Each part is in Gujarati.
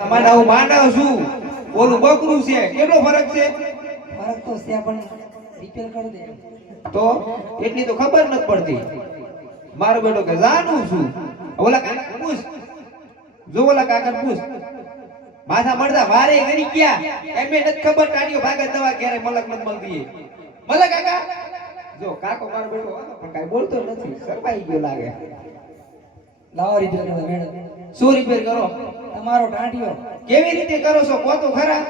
માનવ માનવ છું ઓલું બકરું છે કેટલો ફરક છે ફરક તો છે પણ રિપેર કરી દે તો એટલી તો ખબર નથી પડતી મારો બેટો કે જાણું છું ઓલા કાકા પૂછ જો ઓલા કાકા પૂછ માથા મળતા વારે કરી ગયા એમને નથી ખબર ટાણીઓ ભાગત દવા ક્યારે મલક નથી મળતી મલક કાકા જો કાકો મારો બેટો પણ કાઈ બોલતો નથી શરમાઈ ગયો લાગે લાવો રિપેર કરો મેડમ શું રિપેર કરો તમારો ટાંટિયો કેવી રીતે કરો છો કો તો ખરા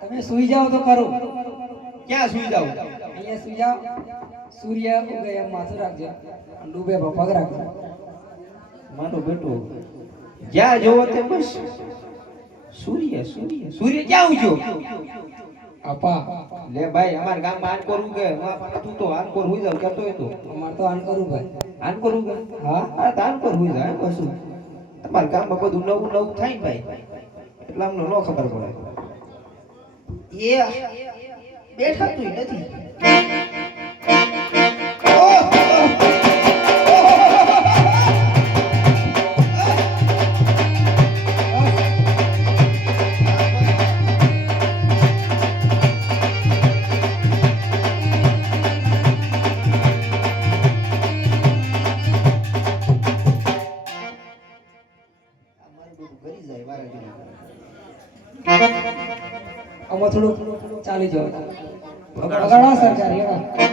તમે સુઈ જાઓ તો કરો ક્યાં સુઈ જાવ અહીંયા સુઈ જાઓ સૂર્ય ઉગે એમ માથું રાખજો અને ડૂબે પગ રાખજો મારો બેટો જ્યાં જોવો તે બસ સૂર્ય સૂર્ય સૂર્ય ક્યાં ઉગ્યો આપા લે ભાઈ અમાર ગામમાં આન કરું કે હું પણ તું તો આન કર હોઈ જાવ કેતો એ તો અમાર તો આન કરું ભાઈ આન કરું કે હા હા તો આન કર હોઈ જાય બસ તમાર ગામમાં બધું નવું નવું થાય ને ભાઈ એટલે અમને ન ખબર પડે એ બેઠા તું નથી આમાં થોડું ચાલી જાવ વગાડો સરકારી એવા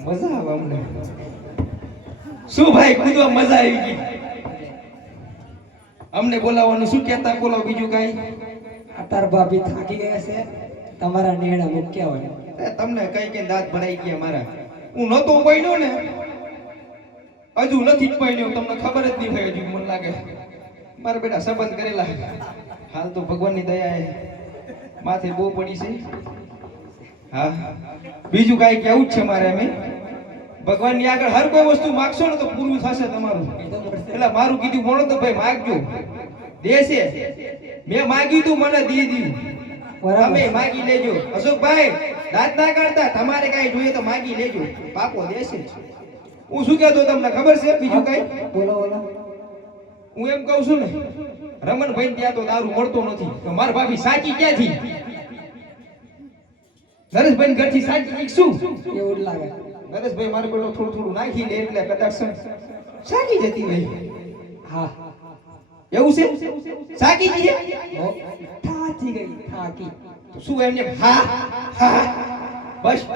મજા આવે અમને શું ભાઈ કૂદવા મજા આવી ગઈ અમને બોલાવવાનું શું કહેતા બોલો બીજું કઈ અતાર ભાભી થાકી ગયા છે તમારા નેડા મૂક્યા હોય તમને કઈ કઈ દાંત ભરાઈ ગયા મારા હું નતો પડ્યો ને હજુ નથી પડ્યો તમને ખબર જ નહીં ભાઈ હજુ મને લાગે મારા બેટા સંબંધ કરેલા હાલ તો ભગવાનની દયા માથે બહુ પડી છે હા બીજું કઈ કેવું જ છે મારે અમે ભગવાનની આગળ હર કોઈ વસ્તુ માંગશો ને તો પૂરું થશે તમારું એટલે મારું કીધું મોણો તો ભાઈ માગજો દેશે મેં માગ્યું તું મને દીધી તમે માગી લેજો અશોકભાઈ દાંત ના કાઢતા તમારે કઈ જોઈએ તો માગી લેજો પાપો દેશે હું શું કહેતો તમને ખબર છે બીજું કઈ બોલો બોલો હું એમ કહું છું ને રમણભાઈ ત્યાં તો દારૂ મળતો નથી તો મારા ભાભી સાચી ક્યાંથી નરેશભાઈ ઘરથી સાચી શીખશું એવું જ લાગે નરેશભાઈ મારે પેલો થોડું થોડું નાખી લે એટલે કદાચ સાકી જતી રહી હા એવું છે સાકી ગઈ થાકી ગઈ થાકી તો શું એમને હા હા બસ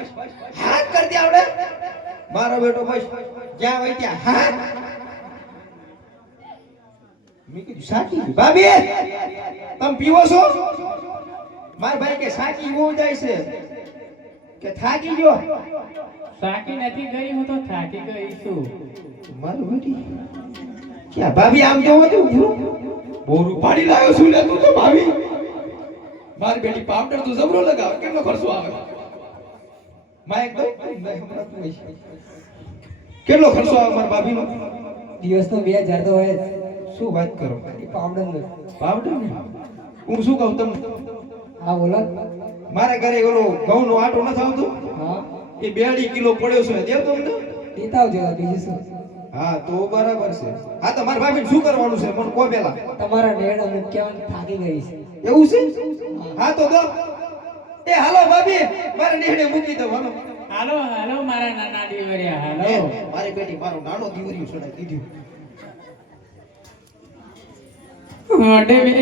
હા કર દે આવડે મારો બેટો બસ જ્યાં હોય ત્યાં હા મેં કીધું સાકી ગઈ ભાભી તમે પીવો છો મારા ભાઈ કે સાકી બહુ જાય છે કે થાકી ગયો થાકી નથી ગઈ હું તો થાકી ગઈ છું મારું બેટી ક્યાં ભાભી આમ જોવો તો બોરું પાડી લાવ્યો છું લે તું તો ભાભી મારી બેટી પાવડર તો જબરો લગાવે કેટલો ખર્ચો આવે માં એકદમ કેટલો ખર્ચો આવે મારી ભાભીનો દિવસનો 2000 તો હોય શું વાત કરો પાવડર નો પાવડર ને હું શું કહું તમને હા બોલો મારા ઘરે ઓલો ઘઉંનો આટો ન આવતો હા એ 2 કિલો પડ્યો છે દેવ તમને દેતા આવજો બીજું શું હા તો બરાબર છે હા તો મારા ભાભી શું કરવાનું છે મને કો પેલા તમારા નેડા મૂક્યા થાકી ગઈ છે એવું છે હા તો દો એ હાલો ભાભી મારે નેહડે મૂકી દો હાલો હાલો હાલો મારા નાના દીવરિયા હાલો મારી બેટી મારો નાનો દીવરિયું છોડાઈ દીધું અડવે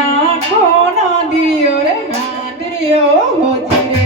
આંખો ના દિયો રે હાંડિયો હોજી રે